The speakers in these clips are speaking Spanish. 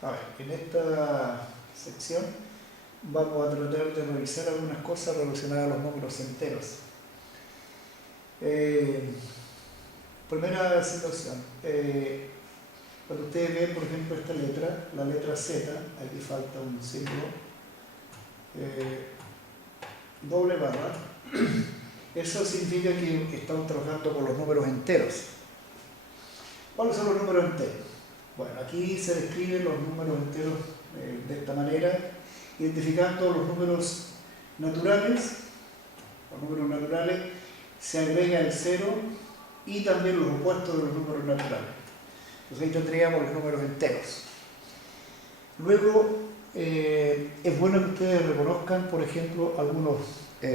A ver, en esta sección vamos a tratar de revisar algunas cosas relacionadas a los números enteros. Primera situación. Cuando ustedes ven, por ejemplo, esta letra, la letra Z, aquí falta un símbolo, doble barra, eso significa que estamos trabajando con los números enteros. ¿Cuáles son los números enteros? Bueno, aquí se describen los números enteros de esta manera, identificando los números naturales. Los números naturales se agrega el cero y también los opuestos de los números naturales. Entonces ahí tendríamos los números enteros. Luego, es bueno que ustedes reconozcan, por ejemplo, algunos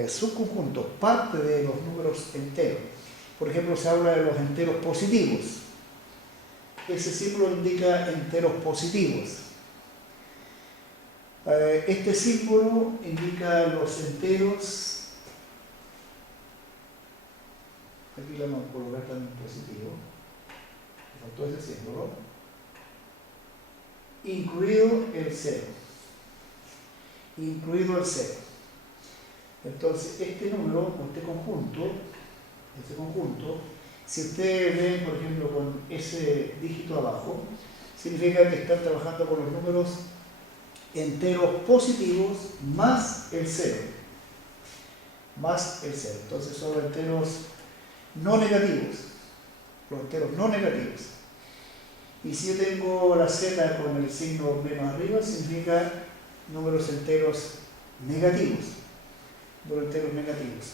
subconjuntos, parte de los números enteros. Por ejemplo, se habla de los enteros positivos. Ese símbolo indica enteros positivos. Este símbolo indica los enteros, aquí lo vamos a colocar también positivo, faltó ese símbolo, incluido el cero. Incluido el cero. Entonces, este número, este conjunto, si ustedes ven, por ejemplo, con ese dígito abajo, significa que están trabajando con los números enteros positivos más el cero. Más el cero. Entonces son los enteros no negativos. Los enteros no negativos. Y si yo tengo la Z con el signo menos arriba, significa números enteros negativos. Números enteros negativos.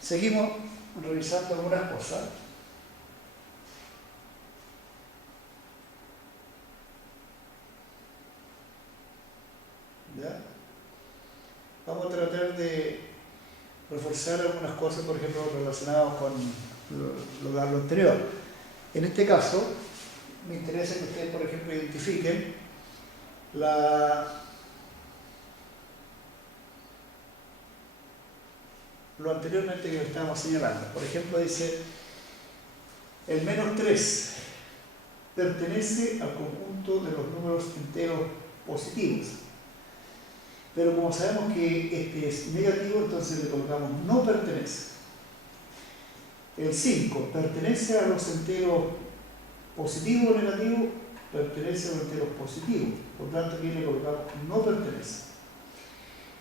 Seguimos revisando algunas cosas. ¿Ya? Vamos a tratar de reforzar algunas cosas, por ejemplo, relacionadas con lo anterior. En este caso, me interesa que ustedes, por ejemplo, identifiquen lo anteriormente que estábamos señalando. Por ejemplo, dice el menos 3 pertenece al conjunto de los números enteros positivos. Pero como sabemos que este es negativo, entonces le colocamos no pertenece. El 5 pertenece a los enteros positivos o negativos, pertenece a los enteros positivos. Por tanto, aquí le colocamos no pertenece.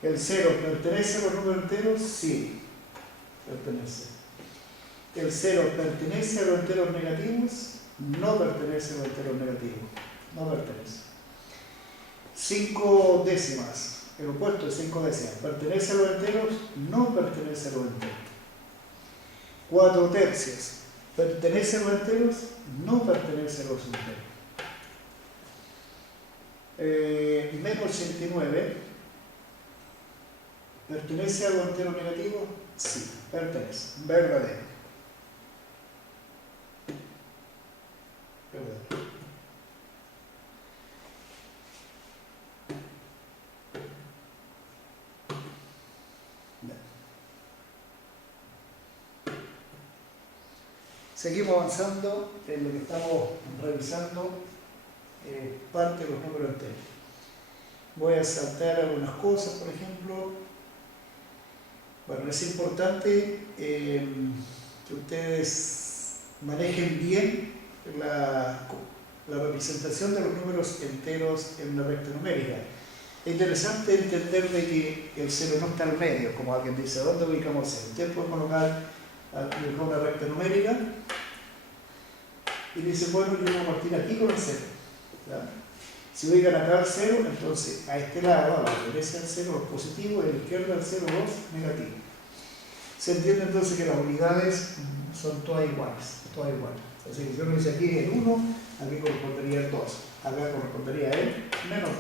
El 0 pertenece a los números enteros, sí, pertenece. El 0 pertenece a los enteros negativos, no pertenece a los enteros negativos, no pertenece. 5 décimas. El opuesto de 5 décimas, ¿pertenece a los enteros? No pertenece a los enteros. 4 tercios, ¿pertenece a los enteros? No pertenece a los enteros. Menos 89, ¿pertenece a los enteros negativos? Sí, pertenece, verdadero. Verdadero. Seguimos avanzando en lo que estamos revisando, parte de los números enteros. Voy a saltar algunas cosas, por ejemplo. Bueno, es importante que ustedes manejen bien la representación de los números enteros en una recta numérica. Es interesante entender de que el cero no está al medio, como alguien dice, ¿dónde ubicamos el cero? Ustedes pueden colocar una recta numérica y dicen, bueno, yo voy a partir aquí con el 0. ¿Ya? Si ubican acá el 0, entonces a este lado, a la derecha del 0, los positivos, y a la izquierda del 0, los negativos. Se entiende entonces que las unidades son todas iguales. Así que si uno dice aquí el 1, aquí correspondería el 2, acá correspondería el menos 2.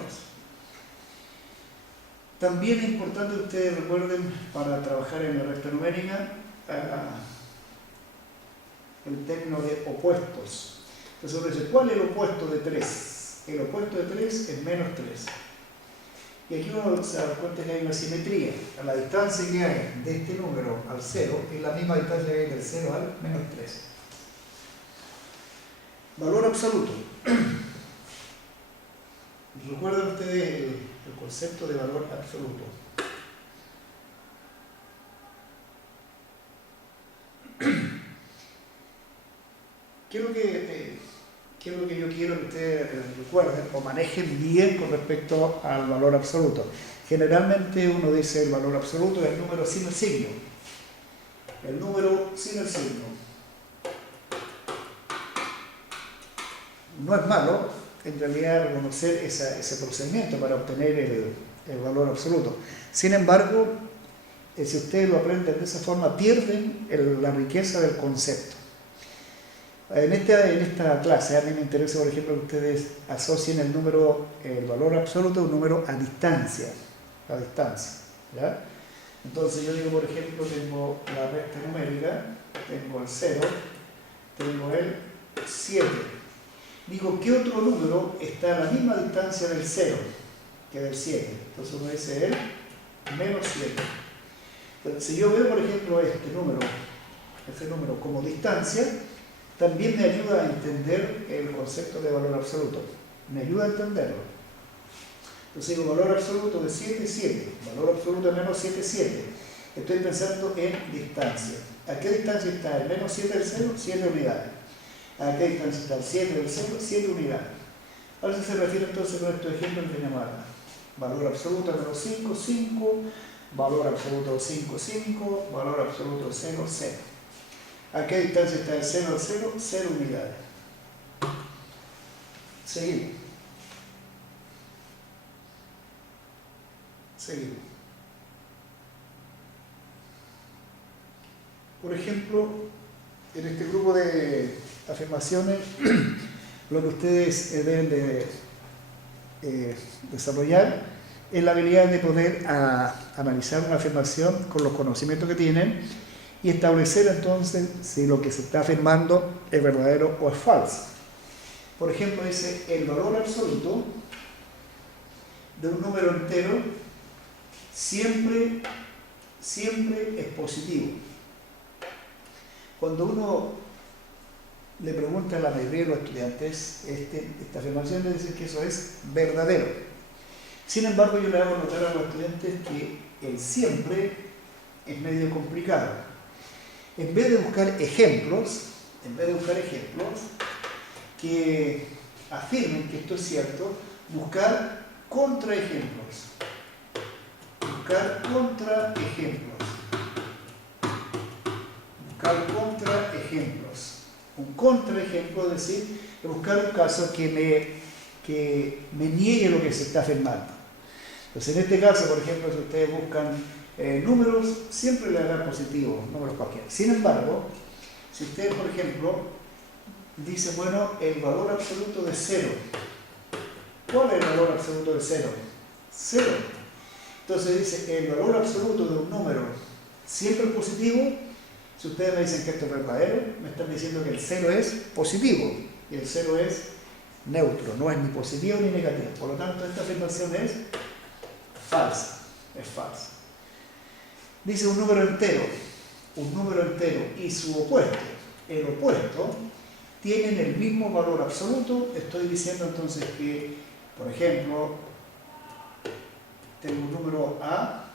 También es importante que ustedes recuerden, para trabajar en la recta numérica, el término de opuestos. Entonces uno dice, ¿cuál es el opuesto de 3? El opuesto de 3 es menos 3. Y aquí uno se da cuenta que hay una simetría. A la distancia que hay de este número al 0 es la misma distancia que hay del 0 al menos 3. Valor absoluto. ¿Recuerdan ustedes el concepto de valor absoluto? ¿Qué es lo que yo quiero que ustedes recuerden o manejen bien con respecto al valor absoluto? Generalmente uno dice el valor absoluto es el número sin el signo. El número sin el signo. No es malo, en realidad, reconocer ese procedimiento para obtener el valor absoluto. Sin embargo, si ustedes lo aprenden de esa forma, pierden la riqueza del concepto. En esta clase, a mí me interesa, por ejemplo, que ustedes asocien el valor absoluto a un número a distancia. ¿Ya? Entonces yo digo, por ejemplo, tengo la recta numérica, tengo el 0, tengo el 7. Digo, ¿qué otro número está a la misma distancia del 0 que del 7? Entonces uno dice el menos 7. Entonces, si yo veo, por ejemplo, este número como distancia, también me ayuda a entender el concepto de valor absoluto. Me ayuda a entenderlo. Entonces digo, valor absoluto de 7, 7. Valor absoluto de menos 7, 7. Estoy pensando en distancia. ¿A qué distancia está el menos 7 del 0? 7 unidades. ¿A qué distancia está el 7 del 0? 7 unidades. A eso se refiere entonces con estos ejemplos que llamamos valor absoluto de menos 5, 5. Valor absoluto de 5, 5. Valor absoluto de 0, 0. ¿A qué distancia está el 0 del 0? 0 unidades. Seguimos. Por ejemplo, en este grupo de afirmaciones, lo que ustedes deben de desarrollar es la habilidad de poder analizar una afirmación con los conocimientos que tienen y establecer entonces si lo que se está afirmando es verdadero o es falso. Por ejemplo, dice el valor absoluto de un número entero siempre es positivo. Cuando uno le pregunta a la mayoría de los estudiantes esta afirmación, le dice que eso es verdadero. Sin embargo, yo le hago notar a los estudiantes que el siempre es medio complicado. En vez de buscar ejemplos que afirmen que esto es cierto, buscar contraejemplos. Un contraejemplo es decir, buscar un caso que me niegue lo que se está afirmando. Entonces, en este caso, por ejemplo, si ustedes buscan números, siempre le darán positivos, números cualquiera. Sin embargo, si ustedes, por ejemplo, dicen, bueno, el valor absoluto de 0. ¿Cuál es el valor absoluto de 0? 0. Entonces dice, el valor absoluto de un número siempre es positivo. Si ustedes me dicen que esto es verdadero, me están diciendo que el 0 es positivo y el 0 es neutro, no es ni positivo ni negativo. Por lo tanto, esta afirmación es falsa. Dice un número entero y su opuesto, el opuesto, tienen el mismo valor absoluto. Estoy diciendo entonces que, por ejemplo, tengo un número A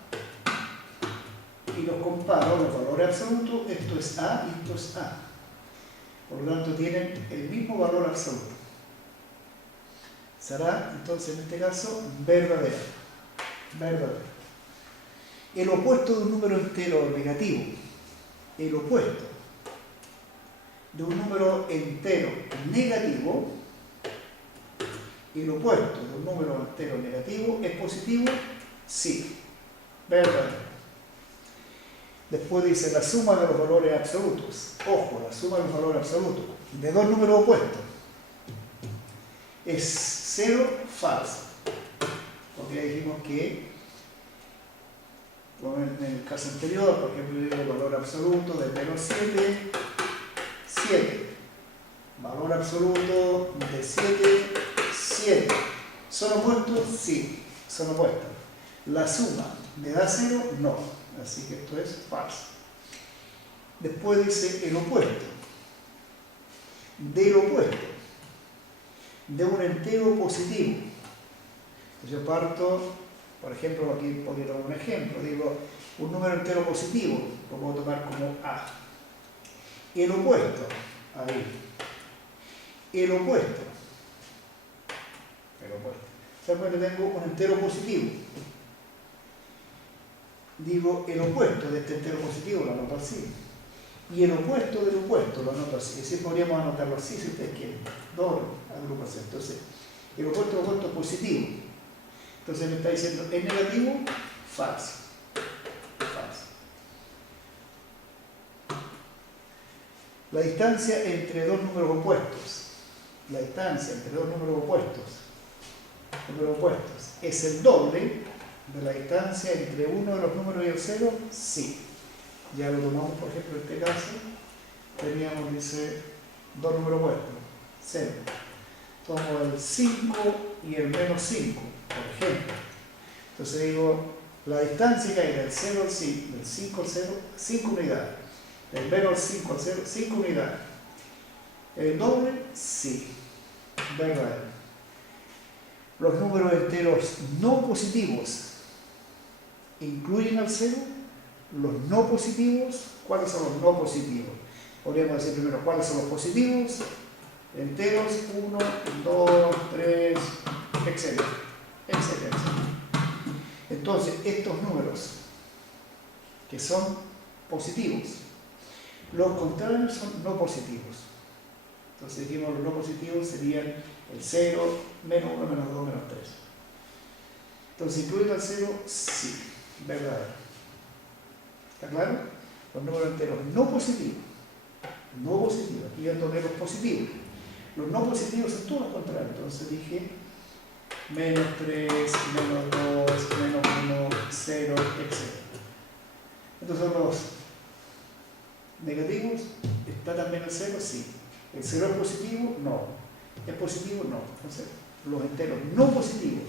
y los comparo, los valores absolutos, esto es A y esto es A. Por lo tanto, tienen el mismo valor absoluto. Será, entonces, en este caso, verdadero. El opuesto de un número entero negativo, el opuesto de un número entero negativo, el opuesto de un número entero negativo es positivo, sí, verdadero. Después dice la suma de los valores absolutos. Ojo, la suma de los valores absolutos de dos números opuestos es 0, falso. Porque dijimos que, como en el caso anterior, por ejemplo, el valor absoluto de menos 7, 7. Valor absoluto de 7, 7. ¿Son opuestos? Sí, son opuestos. La suma me da 0, no. Así que esto es falso. Después dice el opuesto. Del opuesto de un entero positivo. Entonces yo parto, por ejemplo, aquí podría tomar un ejemplo, digo, un número entero positivo, lo puedo tomar como A. Y el opuesto, ahí. El opuesto. O sea, cuando tengo un entero positivo, digo el opuesto de este entero positivo lo anoto así. Y el opuesto del opuesto lo anoto así. Es decir, podríamos anotarlo así si ustedes quieren. Doble agrupación. Entonces, el opuesto del opuesto es positivo. Entonces me está diciendo, ¿es negativo? Falso. Falso. La distancia entre dos números opuestos. La distancia entre dos números opuestos es el doble de la distancia entre uno de los números y el cero, sí. Ya lo tomamos, por ejemplo, en este caso, teníamos, dice, dos números opuestos, 0. Tomo el 5 y el menos 5, por ejemplo. Entonces digo, la distancia que hay del 0 al 5, del 5 al 0, 5 unidades. Del menos al 5 al 0, 5 unidades. ¿El doble? Sí. Verdadero. Los números enteros no positivos incluyen al 0. Los no positivos, ¿cuáles son los no positivos? Podríamos decir primero, ¿cuáles son los positivos? Enteros, 1, 2, 3, etc. Etc. Entonces, estos números que son positivos, los contrarios son no positivos. Entonces dijimos los no positivos serían el 0, menos 1, menos 2, menos 3. Entonces, ¿incluyen al 0? Sí, verdadero. ¿Está claro? Los números enteros no positivos. No positivos. Aquí yo tomé los positivos. Los no positivos son todos los contrarios. Entonces dije menos 3, menos 2, menos 1, 0, etc. Entonces los negativos, ¿está también el 0? Sí. ¿El 0 es positivo? No. ¿Es positivo? No. Entonces, los enteros no positivos,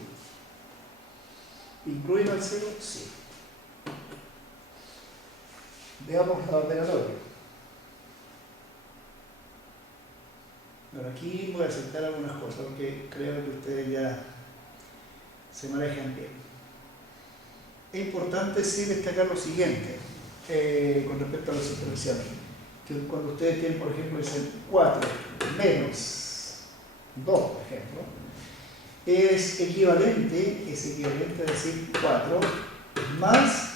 ¿incluyen al 0? Sí. Veamos la ordenatoria. Bueno, aquí voy a saltar algunas cosas porque creo que ustedes ya se manejan bien. Es importante sí destacar lo siguiente con respecto a las sustracciones. Que cuando ustedes tienen, por ejemplo, dicen 4 menos 2, por ejemplo, es equivalente a decir 4 más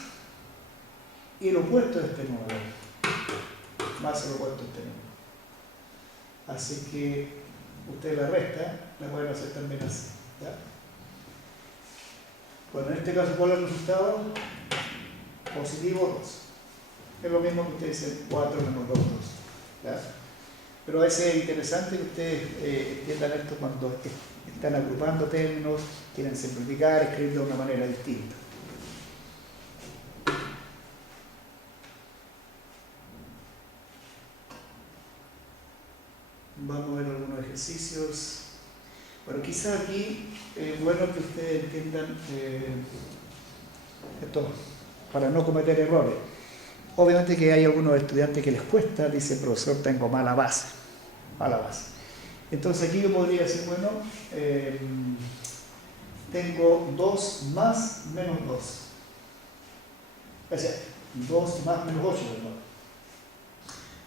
el opuesto de este número, más el opuesto de este número. Así que ustedes la resta, la pueden hacer también así. ¿Ya? Bueno, en este caso, ¿cuál es el resultado? Positivo 2. Es lo mismo que ustedes dicen 4 menos 2, 2. ¿Ya? Pero a veces es interesante que ustedes entiendan esto cuando están agrupando términos, quieren simplificar, escribir de una manera distinta. Vamos a ver algunos ejercicios. Bueno, quizás aquí es bueno que ustedes entiendan esto para no cometer errores. Obviamente que hay algunos estudiantes que les cuesta, dice el profesor, tengo mala base. Mala base. Entonces aquí yo podría decir, bueno, tengo 2 más menos 2. O sea, 2 más menos 8, perdón.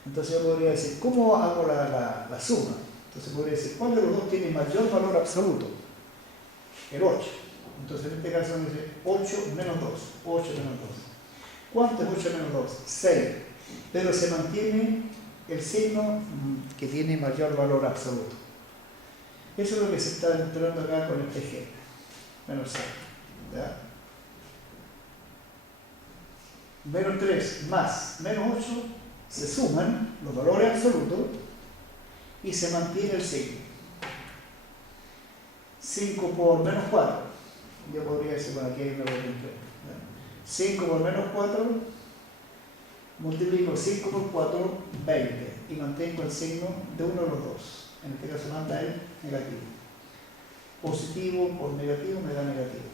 Entonces yo podría decir, ¿cómo hago la suma? Entonces podría decir, ¿cuál de los dos tiene mayor valor absoluto? El 8. Entonces en este caso me dice 8 menos 2. 8 menos 2. ¿Cuánto es 8 menos 2? 6. Pero se mantiene el signo que tiene mayor valor absoluto. Eso es lo que se está demostrando acá con este ejemplo. Menos 6. ¿Ya? Menos 3 más menos 8 se suman los valores absolutos y se mantiene el signo. 5 por menos 4. Yo podría decir, bueno, aquí hay una completa. 5 por menos 4, multiplico 5 por 4, 20. Y mantengo el signo de uno de los dos. En este caso manda el negativo. Positivo por negativo me da negativo.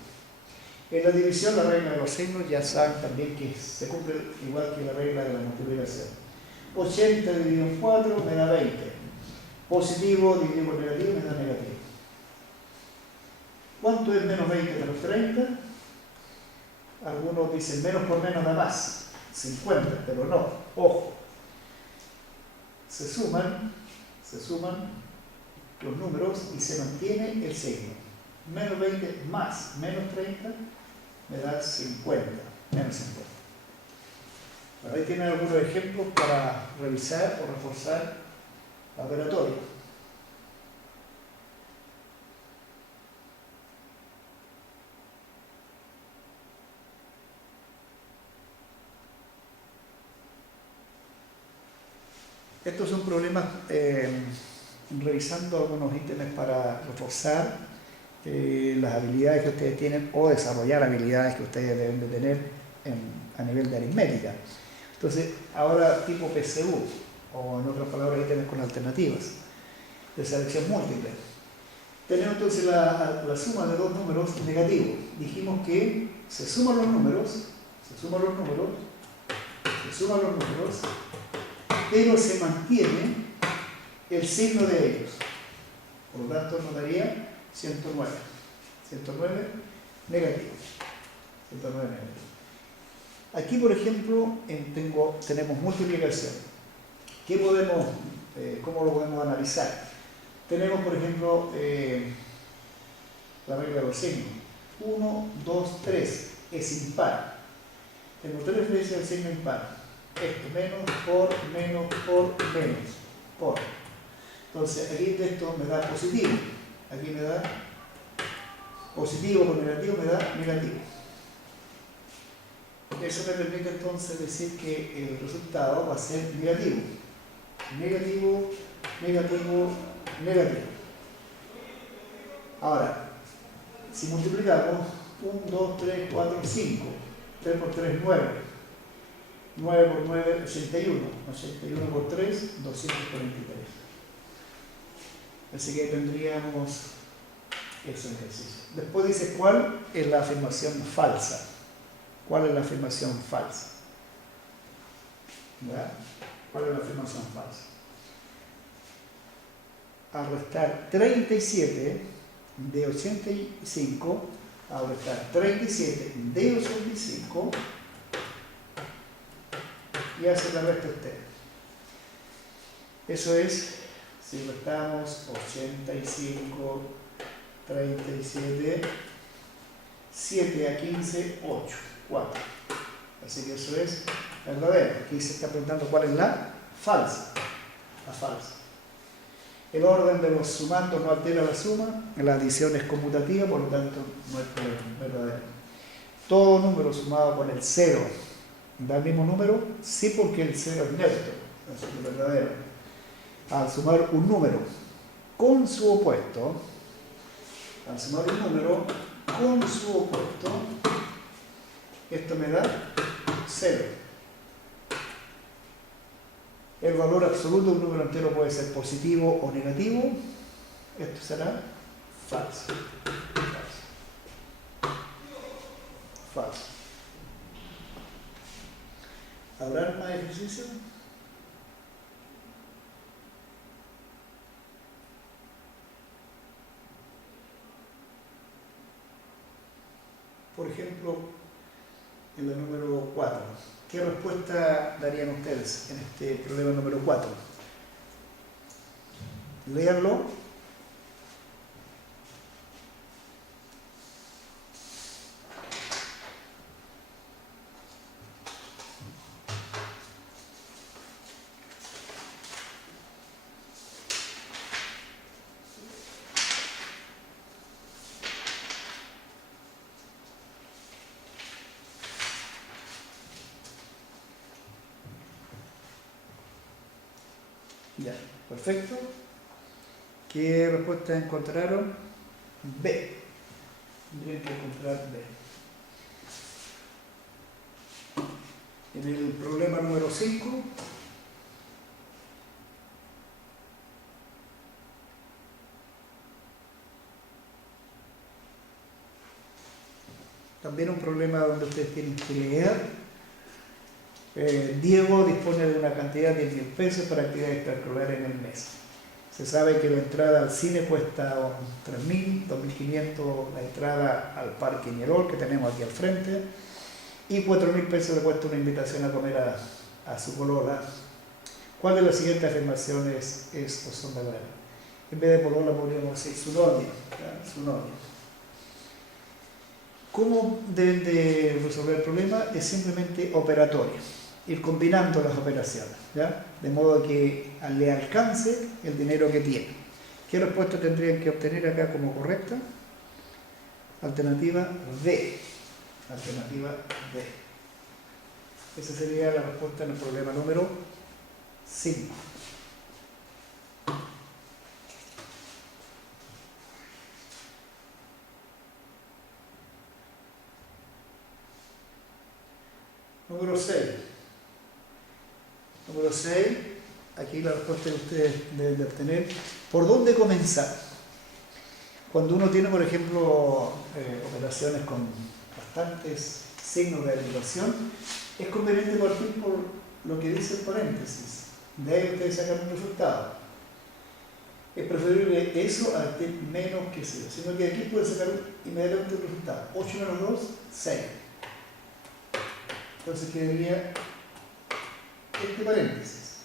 En la división, la regla de los signos, ya saben también que se cumple igual que la regla de la multiplicación. 80 dividido en 4 me da 20. Positivo dividido por negativo me da negativo. ¿Cuánto es menos 20 menos 30? Algunos dicen menos por menos da más, 50, pero no, ojo. Se suman los números y se mantiene el signo. Menos 20 más menos 30 me da 50, menos 50. Bueno, ahí tienen algunos ejemplos para revisar o reforzar la operatoria. Estos son problemas revisando algunos ítems para reforzar las habilidades que ustedes tienen o desarrollar habilidades que ustedes deben de tener a nivel de aritmética. Entonces, ahora tipo PSU, o en otras palabras ítems con alternativas, de selección múltiple. Tenemos entonces la suma de dos números negativos. Dijimos que se suman los números, pero se mantiene el signo de ellos. Por lo tanto, nos daría 109. 109 negativo. 109 negativo. Aquí, por ejemplo, tenemos multiplicación. ¿Cómo lo podemos analizar? Tenemos, por ejemplo, la regla de los signos. 1, 2, 3 es impar. Tengo tres veces el signo impar. Esto, menos, por, por. Entonces, aquí esto me da positivo. Aquí me da positivo por negativo, me da negativo. Eso me permite entonces decir que el resultado va a ser negativo. Negativo, negativo, negativo. Ahora, si multiplicamos 1, 2, 3, 4, 5. 3 por 3, 9. 9 por 9, 81. 81 por 3, 243. Así que tendríamos ese ejercicio. Después dice, ¿cuál es la afirmación falsa? ¿Cuál es la afirmación falsa? ¿Verdad? ¿Cuál es la afirmación falsa? Al restar 37 de 85, al restar 37 de 85, y hace la resta usted. Eso es, si restamos 85, 37, 7 a 15, 8, 4. Así que eso es verdadero. Aquí se está preguntando cuál es la falsa. La falsa. El orden de los sumandos no altera la suma, la adición es conmutativa, por lo tanto no es verdadero. Todo número sumado con el 0 da el mismo número, sí, porque el 0 es neutro, así que es verdadero. Al sumar un número con su opuesto, esto me da 0. El valor absoluto de un número entero puede ser positivo o negativo. Esto será falso. Falso. ¿Habrá más ejercicio? Por ejemplo, en la número 4. ¿Qué respuesta darían ustedes en este problema número 4? Léanlo. Ya, perfecto. ¿Qué respuesta encontraron? B. Tendrían que encontrar B. En el problema número 5, también un problema donde ustedes tienen que leer. Diego dispone de una cantidad de 10.000 pesos para actividades extracurriculares en el mes. Se sabe que la entrada al cine cuesta 3.000, 2.500 la entrada al Parque Ñerol que tenemos aquí al frente, y 4.000 pesos le cuesta una invitación a comer a su polola. ¿Cuál de las siguientes afirmaciones es o son verdaderas? En vez de polola podríamos decir su novia. Su novia. ¿Cómo deben de resolver el problema? Es simplemente operatorio, ir combinando las operaciones, ¿ya? De modo que le alcance el dinero que tiene. ¿Qué respuesta tendrían que obtener acá como correcta? Alternativa D. Alternativa D. Esa sería la respuesta en el problema número 5. Número 6. Número 6, aquí la respuesta que ustedes deben de obtener. ¿Por dónde comenzar? Cuando uno tiene, por ejemplo, operaciones con bastantes signos de derivación, es conveniente partir por lo que dice el paréntesis. De ahí ustedes sacan un resultado. Es preferible eso a este menos que 0, sino que aquí pueden sacar inmediatamente un resultado. 8 menos 2, 6. Entonces quedaría este paréntesis,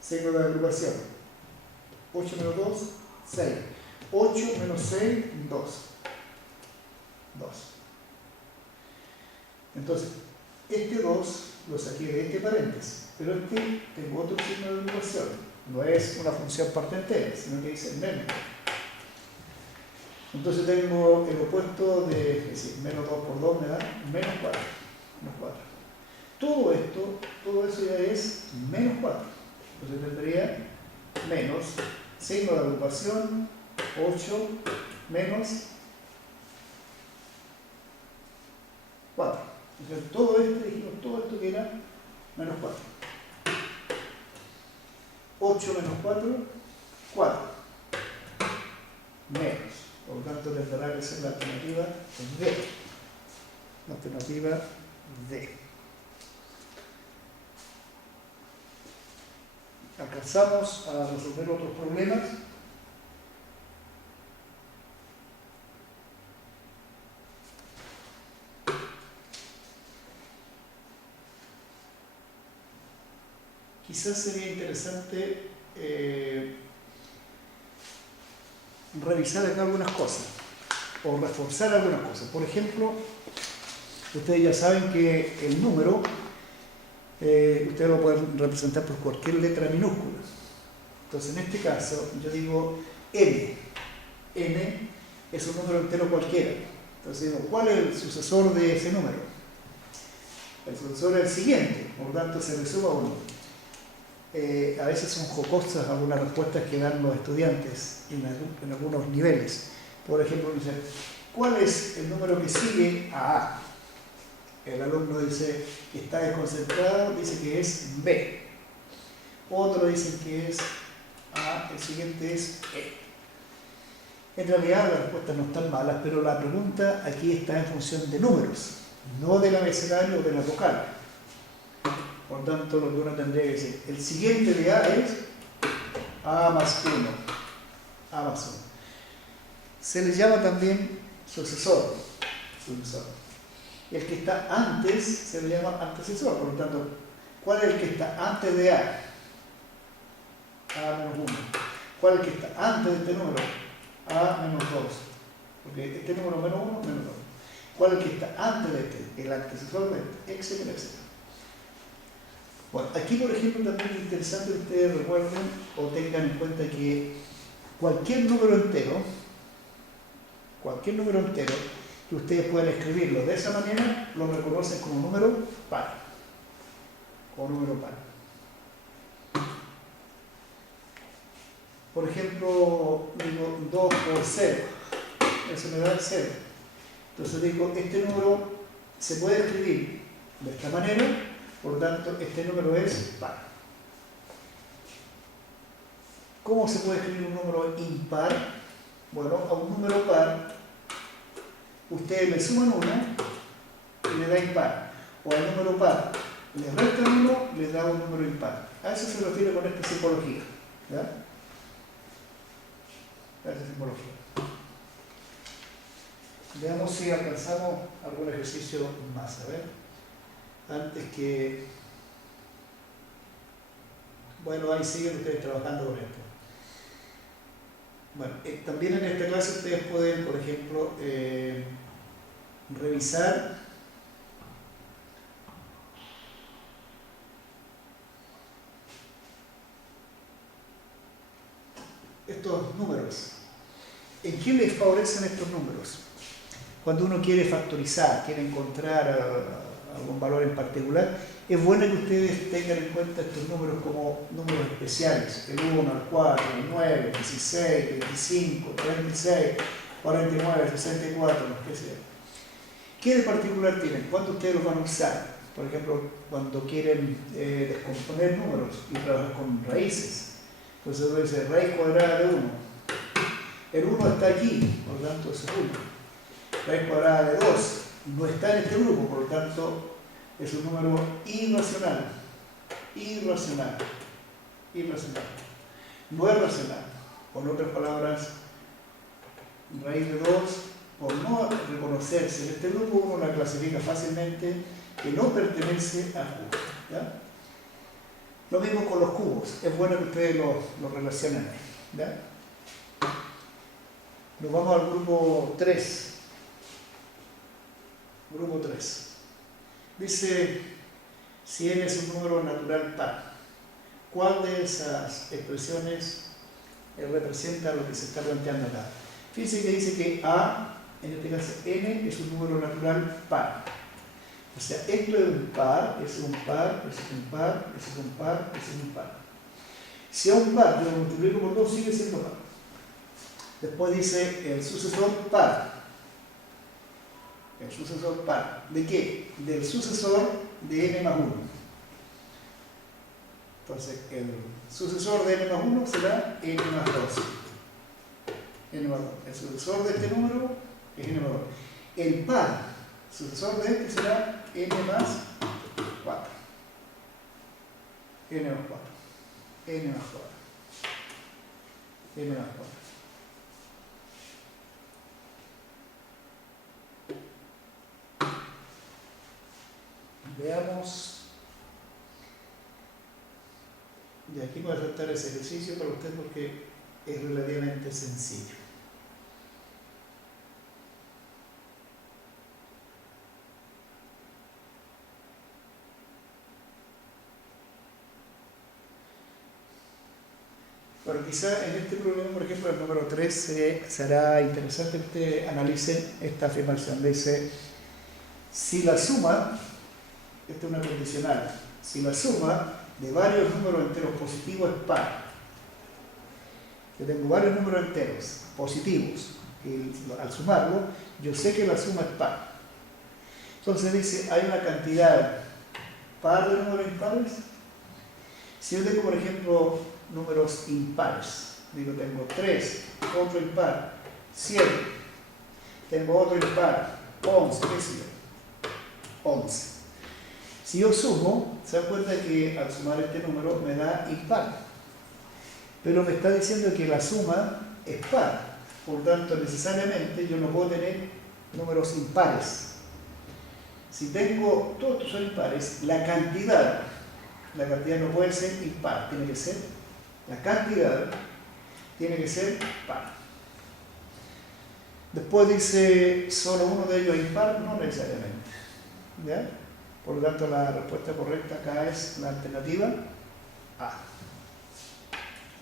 signo de agrupación. 8 menos 2, 6. 8 menos 6, 2. 2. Entonces, este 2 lo saqué de este paréntesis, pero este tengo otro signo de agrupación. No es una función parte entera, sino que dice menos. Entonces tengo el opuesto de, es decir, menos 2 por 2 me da menos 4. Menos 4. Todo esto, todo eso ya es menos 4. Entonces tendría menos, signo de agrupación, 8 menos 4. Entonces todo esto, dijimos, todo esto que era menos 4. 8 menos 4, 4. Menos. Por lo tanto tendrá que ser la alternativa D. La alternativa D. Alcanzamos a resolver otros problemas. Quizás sería interesante revisar acá algunas cosas o reforzar algunas cosas. Por ejemplo, ustedes ya saben que el número ustedes lo pueden representar por cualquier letra minúscula. Entonces, en este caso, yo digo n. N es un número entero cualquiera. Entonces digo, ¿cuál es el sucesor de ese número? El sucesor es el siguiente, por lo tanto se le suma 1. A veces son jocosas algunas respuestas que dan los estudiantes en algunos niveles. Por ejemplo, dice, ¿cuál es el número que sigue a A? El alumno dice que está desconcentrado, dice que es B. Otro dice que es A, el siguiente es E. En realidad las respuestas no están malas, pero la pregunta aquí está en función de números, no del abecedario o de la vocal. Por tanto, lo que uno tendría que decir, el siguiente de A es A más 1. A más 1. Se le llama también sucesor. El que está antes se le llama antecesor. Por lo tanto, ¿cuál es el que está antes de A? A menos 1. ¿Cuál es el que está antes de este número? A menos 2. Porque este número menos 1, menos 2. ¿Cuál es el que está antes de este? El antecesor de este, etcétera, etcétera. Bueno, aquí por ejemplo también es interesante que ustedes recuerden o tengan en cuenta que cualquier número entero que ustedes puedan escribirlo de esa manera, lo reconocen como número par. O número par. Por ejemplo, digo 2 por 0. Eso me da el 0. Entonces digo, este número se puede escribir de esta manera, por lo tanto, este número es par. ¿Cómo se puede escribir un número impar? Bueno, a un número par ustedes le suman 1 y le da impar. O al número par le restan 1 y le da un número impar. A eso se refiere con esta psicología. ¿Ya? Esa simbología. Veamos si alcanzamos algún ejercicio más, a ver, antes que... Bueno, ahí siguen ustedes trabajando con esto. Bueno, también en esta clase ustedes pueden, por ejemplo, revisar estos números. ¿En qué les favorecen estos números? Cuando uno quiere factorizar, quiere encontrar algún valor en particular, es bueno que ustedes tengan en cuenta estos números como números especiales, el 1, el 4, el 9, 16, 25, 36, 49, 64, lo que sea. ¿Qué de particular tienen? ¿Cuándo ustedes los van a usar? Por ejemplo, cuando quieren descomponer números y trabajar con raíces. Entonces uno dice raíz cuadrada de 1. El 1 está aquí, por lo tanto es 1. Raíz cuadrada de 2 no está en este grupo, por lo tanto es un número irracional. Irracional. Irracional. No es racional. Con otras palabras, raíz de 2, por no reconocerse en este grupo, uno la clasifica fácilmente que no pertenece a Q. ¿Ya? Lo mismo con los cubos. Es bueno que ustedes lo relacionen. ¿Ya? Nos vamos al grupo 3. Grupo 3. Dice, si n es un número natural par, ¿cuál de esas expresiones representa lo que se está planteando acá? Fíjense que dice que A, en este caso n, es un número natural par. O sea, esto es un par, es un par, es un par, es un par, es un par. Si a un par yo lo multiplico por 2, sigue siendo par. Después dice el sucesor par. El sucesor par. ¿De qué? Del sucesor de n más 1. Entonces, el sucesor de n más 1 será n más 2. N más 2. El sucesor de este número es n más 2. El par, sucesor de este será n más 4. N más 4. N más 4. N más 4. Veamos. Y aquí voy a saltar ese ejercicio para usted porque es relativamente sencillo. Bueno, quizá en este problema, por ejemplo, el número 3, será interesante que ustedes analicen esta afirmación. Dice, si la suma, esta es una condicional, si la suma de varios números enteros positivos es par, yo tengo varios números enteros positivos, y al sumarlo, yo sé que la suma es par. Entonces dice, hay una cantidad par de números impares. Si yo tengo, por ejemplo, números impares, digo, tengo 3, otro impar, 7, tengo otro impar, 11, ¿qué es eso? 11. Si yo sumo, se dan cuenta que al sumar este número me da impar, pero me está diciendo que la suma es par, por tanto necesariamente yo no puedo tener números impares. Si tengo todos estos son impares, la cantidad no puede ser impar, tiene que ser, la cantidad tiene que ser par. Después dice, solo uno de ellos es impar, no necesariamente. ¿Ya? Por lo tanto, la respuesta correcta acá es la alternativa A.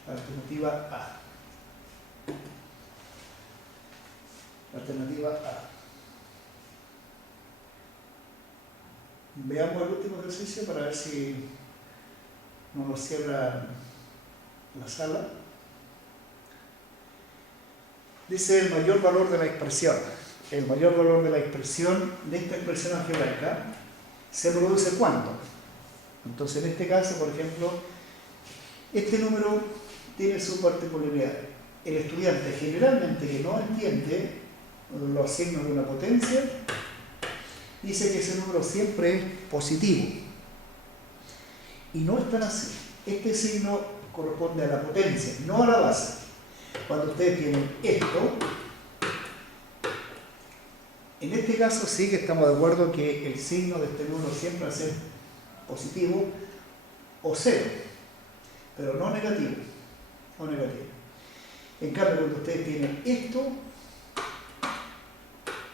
La alternativa A. La alternativa A. Veamos el último ejercicio para ver si no nos cierra la sala. Dice el mayor valor de la expresión. El mayor valor de la expresión de esta expresión algebraica se produce ¿cuándo? Entonces, en este caso, por ejemplo, este número tiene su particularidad. El estudiante generalmente que no entiende los signos de una potencia, dice que ese número siempre es positivo. Y no es tan así. Este signo corresponde a la potencia, no a la base. Cuando ustedes tienen esto, en este caso sí que estamos de acuerdo que el signo de este número siempre va a ser positivo o cero, pero no negativo. No negativo. En cambio, cuando ustedes tienen esto,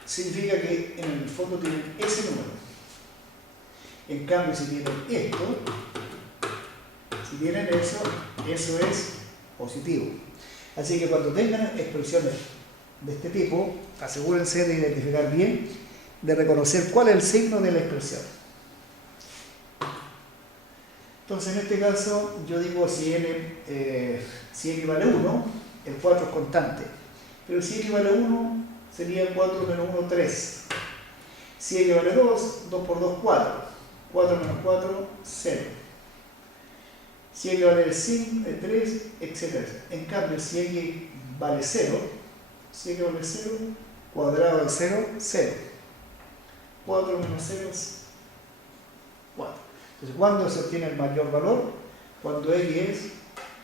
significa que en el fondo tienen ese número. En cambio, si tienen esto, si tienen eso, eso es positivo. Así que cuando tengan expresiones de este tipo, asegúrense de identificar bien, de reconocer cuál es el signo de la expresión. Entonces, en este caso, yo digo si x vale 1, el 4 es constante. Pero si x vale 1, sería 4 menos 1, 3. Si x vale 2, 2 por 2, 4. 4 menos 4, 0. Si x vale 5, 3, etc. En cambio, si x vale 0, si x vale 0, cuadrado de 0, 0. 4 menos 0 es 4. Entonces, ¿cuándo se obtiene el mayor valor? Cuando x es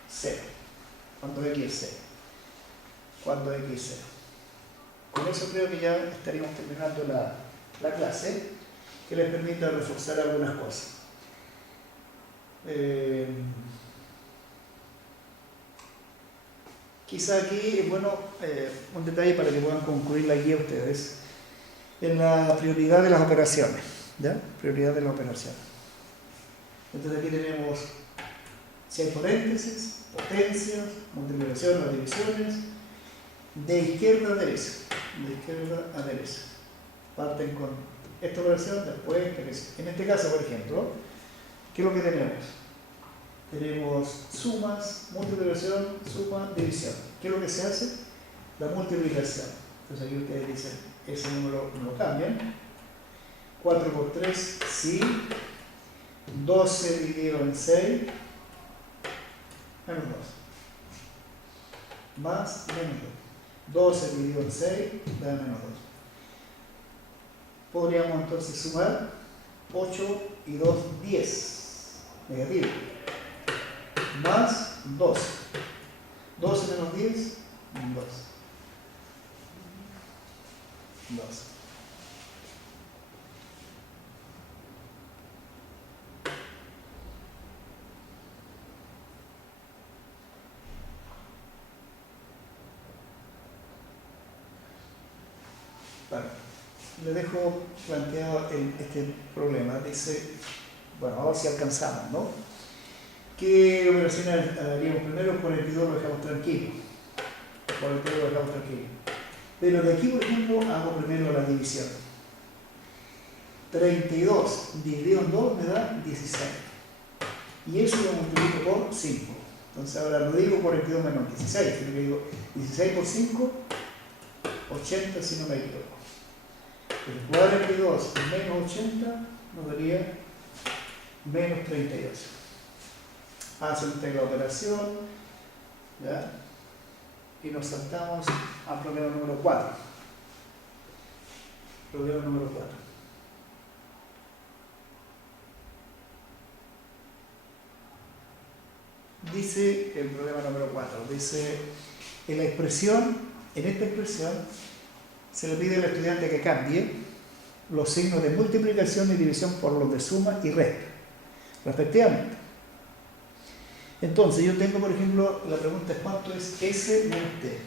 0. Cuando x es 0. Cuando x es 0. Con eso creo que ya estaríamos terminando la clase, que les permita reforzar algunas cosas. Quizá aquí es bueno un detalle para que puedan concluir la guía ustedes en la prioridad de las operaciones. ¿Ya? Prioridad de las operaciones. Entonces aquí tenemos si hay paréntesis, potencias, multiplicaciones o divisiones, de izquierda a derecha. De izquierda a derecha. Parten con esta operación, después derecha. En este caso, por ejemplo, ¿qué es lo que tenemos? Tenemos sumas, multiplicación, suma, división. ¿Qué es lo que se hace? La multiplicación. Entonces aquí ustedes dicen, ese número no lo cambian. 4 por 3, sí. 12 dividido en 6, menos 2. Más menos 2. 12 dividido en 6 da menos 2. Podríamos entonces sumar 8 y 2, 10. Negativo. Más 12. 12 menos 10, 2. 2. Bueno, le dejo planteado este problema. Dice, bueno, ahora si alcanzamos, ¿no? ¿Qué operaciones haríamos primero? 42 lo dejamos tranquilo. 42 lo dejamos tranquilo. Pero de aquí, por ejemplo, hago primero la división. 32 dividido en 2 me da 16. Y eso lo multiplico por 5. Entonces ahora no digo 42 menos 16, sino que digo 16 por 5, 80 si no me equivoco. El 42 menos 80 nos daría menos 38. Hacen la operación, ¿ya? Y nos saltamos al problema número 4. Problema número 4. Dice el problema número 4, dice en esta expresión se le pide al estudiante que cambie los signos de multiplicación y división por los de suma y resta, respectivamente. Entonces yo tengo, por ejemplo, la pregunta es ¿cuánto es S menos T?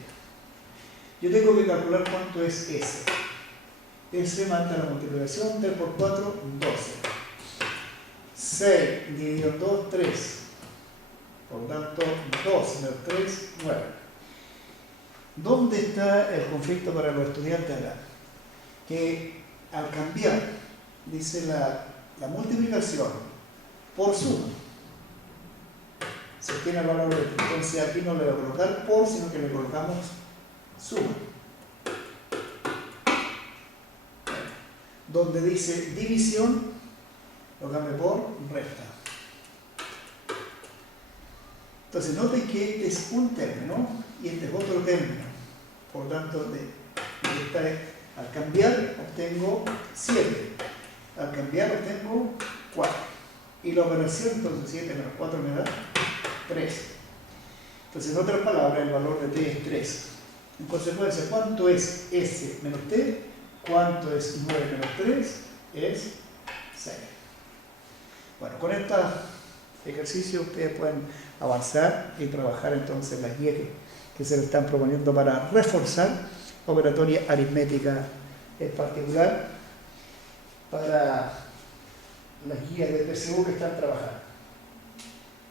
Yo tengo que calcular cuánto es S. S marca la multiplicación, 3 por 4, 12. 6 dividido en 2, 3. Por tanto, 2 menos 3, 9. ¿Dónde está el conflicto para los estudiantes acá? Que al cambiar, dice la multiplicación por suma, se obtiene el valor de esto. Entonces aquí no le voy a colocar por, sino que le colocamos suma. Donde dice división, lo cambio por resta. Entonces noten que este es un término y este es otro término. Por tanto, al cambiar obtengo 7. Al cambiar obtengo 4. Y la operación, entonces 7 menos 4 me da 3. Entonces, en otras palabras, el valor de t es 3. En consecuencia, ¿cuánto es s menos t? ¿Cuánto es 9 menos 3? Es 6. Bueno, con este ejercicio ustedes pueden avanzar y trabajar entonces las guías que se les están proponiendo para reforzar operatoria aritmética, en particular para las guías de PSU que están trabajando.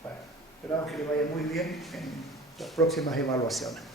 Bueno, esperamos que les vaya muy bien en las próximas evaluaciones.